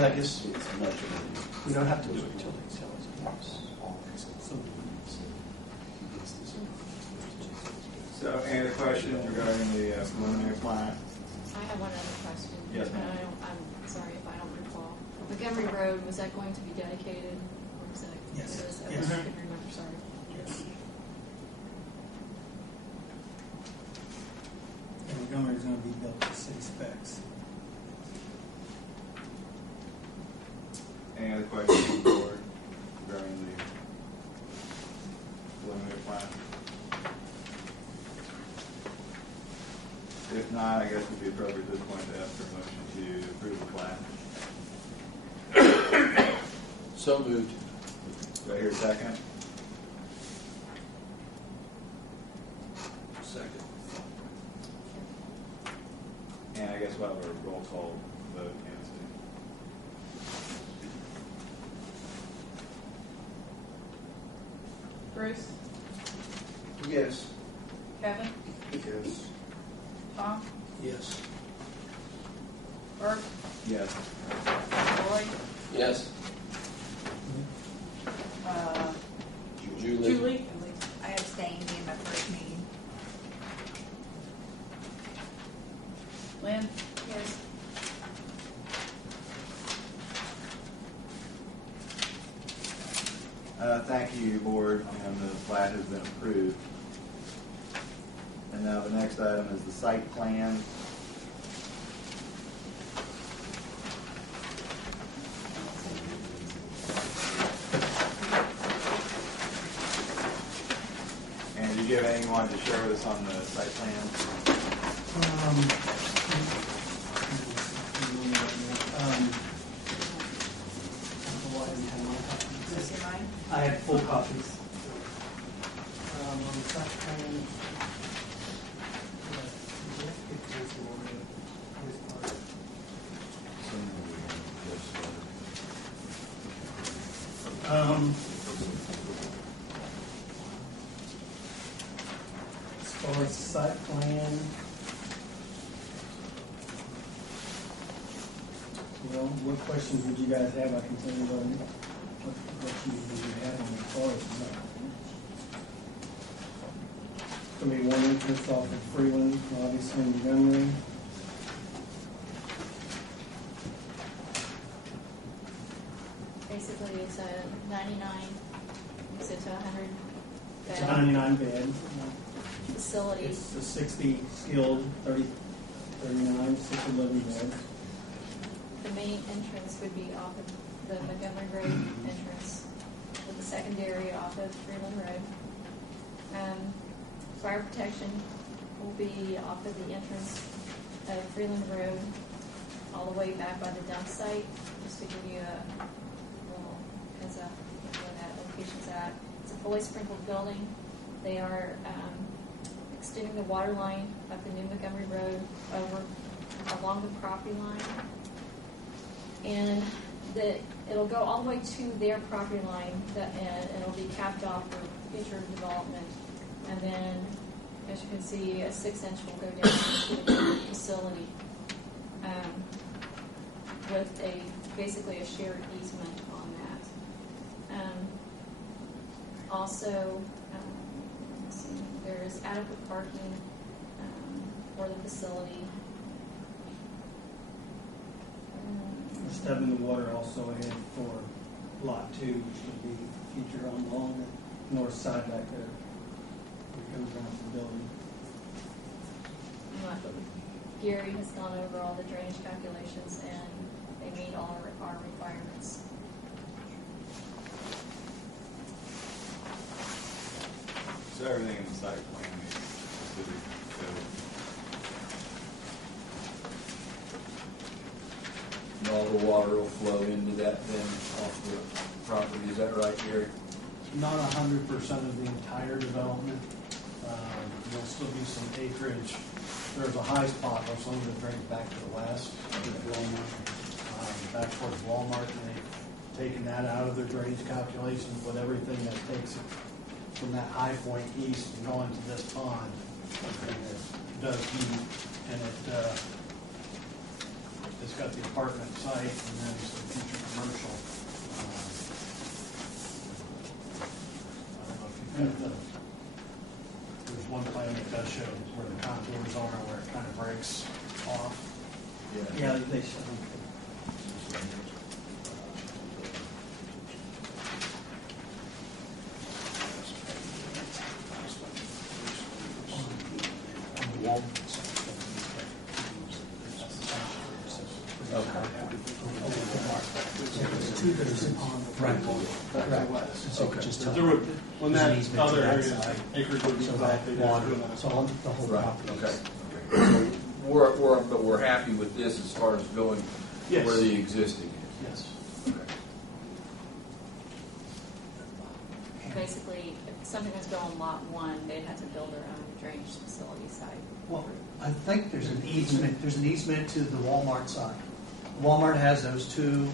So I guess It's much of we don't have to do it until they tell us. So, any other questions regarding the preliminary plat? I have one other question. Yes, ma'am. I'm sorry if I don't recall. Montgomery Road, was that going to be dedicated? Or was that? Yes. It was, Yes. I couldn't remember, sorry. Yes. And Montgomery is going to be built to city specs. Any other questions from the board regarding the preliminary plat? If not, I guess it would be appropriate at this point to ask for a motion to approve the plat. So moved. Do I hear a second? Second. And I guess we'll have a roll call vote, Nancy. Bruce, Yes. Kevin, Yes. Tom, Yes. Bert, Yes. Roy, Yes. Julie. Julie. I abstained in my first meeting. Lynn, Yes. Thank you, board, and the plat has been approved. And now the next item is the site plan. And did you have anything you wanted to share with us on the site plan? This is mine. I have full copies. On the site plan. As far as the site plan, well, what questions would you guys have? I can tell you what you have on the far as that. It's going to be one entrance off of Freeland, obviously Montgomery. Basically, it's a 99, it's a 100 It's a bed 99 bed. facility. It's a 60 skilled, 39, 60 living beds. The main entrance would be off of the Montgomery Road entrance, with the secondary off of Freeland Road. Fire protection will be off of the entrance of Freeland Road, all the way back by the dump site, just to give you a little heads up of where that location's at. It's a fully sprinkled building. They are extending the water line up the new Montgomery Road over along the property line. And it'll go all the way to their property line, and it'll be capped off for future development. And then, as you can see, a 6-inch will go down to the facility with basically a shared easement on that. Also, let's see, there's adequate parking for the facility. We're stubbing the water also ahead for Lot 2, which will be featured along the north side back there. It comes around the building. Gary has gone over all the drainage calculations, and they meet all our requirements. So everything in the site plan is specific code. And all the water will flow into that then off the property. Is that right, Gary? Not 100% of the entire development. There'll still be some acreage. There's a high spot where some of it drains back to the west, to Walmart, back towards Walmart, and they've taken that out of their drainage calculations with everything that takes it from that high point east and going to this pond. And it does heat, and it's got the apartment site and then some Yeah, they should. Two that is on the right. So you could just tell. There would, when There's an that easement other to that area, side. acreage would be So developed. that they'd have water, to do that. so on the whole Right, property. okay. So but we're happy with this as far as going Yes. where the existing Yes. is. Okay. Basically, if something was going on lot one, they'd have to build their own drainage facility site. Well, I think there's an easement to the Walmart side. Walmart has those two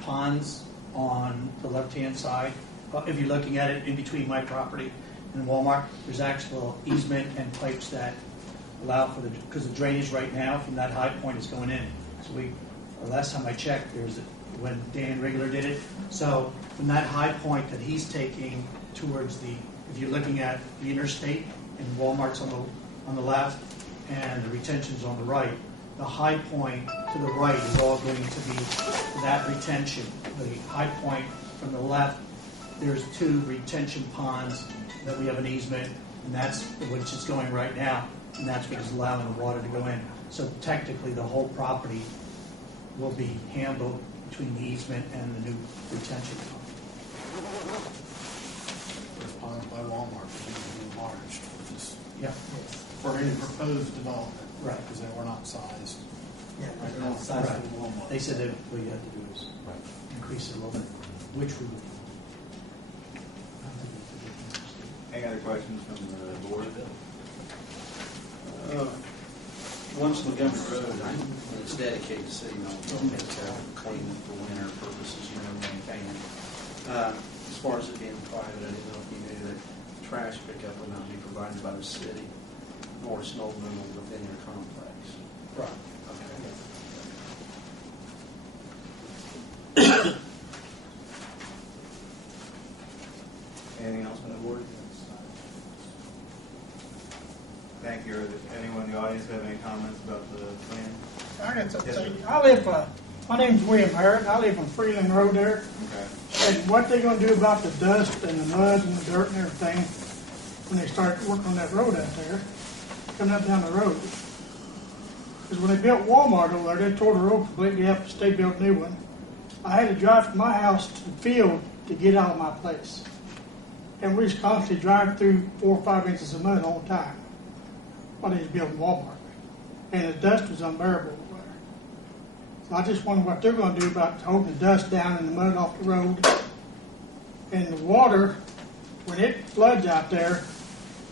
ponds on the left-hand side. If you're looking at it in between my property and Walmart, there's actual easement and pipes that allow for because the drainage right now from that high point is going in. So last time I checked, when Dan Rigler did it. So from that high point that he's taking towards if you're looking at the interstate and Walmart's on the left and the retention's on the right, the high point to the right is all going to be that retention. The high point from the left, there's two retention ponds that we have an easement, and that's which is going right now, and that's what is allowing the water to go in. So technically, the whole property will be handled between the easement and the new retention pond. Those ponds by Walmart are going to be enlarged for this, Yeah, for any proposed development. Right. Because they were not sized. Yeah, Right. they're outside Right. of Walmart. they said that what you have to do is increase it a little bit, which we would. Any other questions from the board? Once Montgomery Road, when it's dedicated to city, you know, it's okay to have it clean for winter purposes, you know, maintain it. As far as it being private, I didn't know if you knew that trash pickup would not be provided by the city, nor snow removal within your complex. Right. Anything else from the board? Thank you. Anyone in the audience have any comments about the plan? I got something Yes, to say. sir. I live, my name's William Harrod. I live on Freeland Road there. Okay. And what they gonna do about the dust and the mud and the dirt and everything when they start working on that road out there, coming up down the road? Because when they built Walmart over there, they tore the road completely up, they built a new one. I had to drive from my house to the field to get out of my place. And we just constantly drive through 4 or 5 inches of mud all the time while they was building Walmart. And the dust was unbearable over there. So I just wonder what they're gonna do about holding the dust down and the mud off the road. And the water, when it floods out there,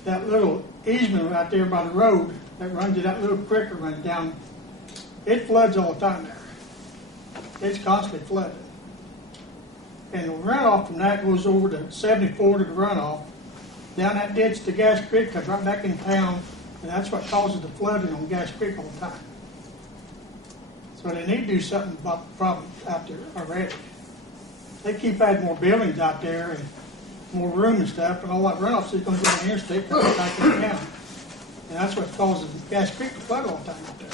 that little easement right there by the road that runs to that little creek that runs down, it floods all the time there. It's constantly flooding. And the runoff from that goes over to 74 to the runoff. Down that ditch to Gas Creek, comes right back in town, and that's what causes the flooding on Gas Creek all the time. So they need to do something about the problem out there already. They keep adding more buildings out there and more room and stuff, and all that runoff is going to go to the interstate, comes back in town. And that's what causes Gas Creek to flood all the time out there.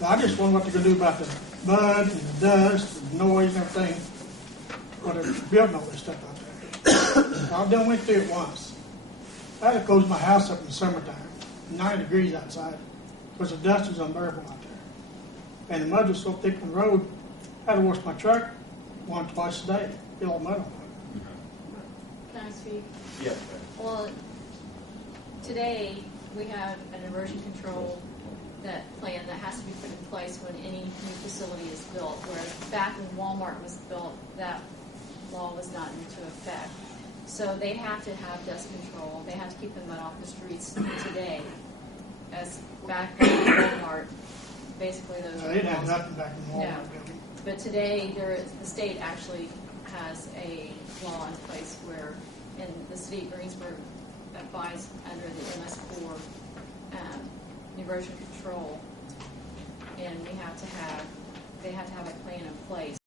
So I just wonder what they're going to do about the mud and the dust and the noise and everything while they're building all this stuff out there. I've done went through it once. I had to close my house up in the summertime, 9 degrees outside, because the dust was unbearable out there. And the mud was so thick on the road, I had to wash my truck once, twice a day, get all the mud on it. Can I speak? Yes. Well, today, we have an erosion control plan that has to be put in place when any new facility is built, where back when Walmart was built, that law was not into effect. So they have to have dust control, they have to keep the mud off the streets today. As back when Walmart, basically those. They didn't have laws- nothing back in the Walmart building. But today, the state actually has a law in place where, in the city of Greensburg, applies under the MS4 erosion control, and they have to have a plan in place.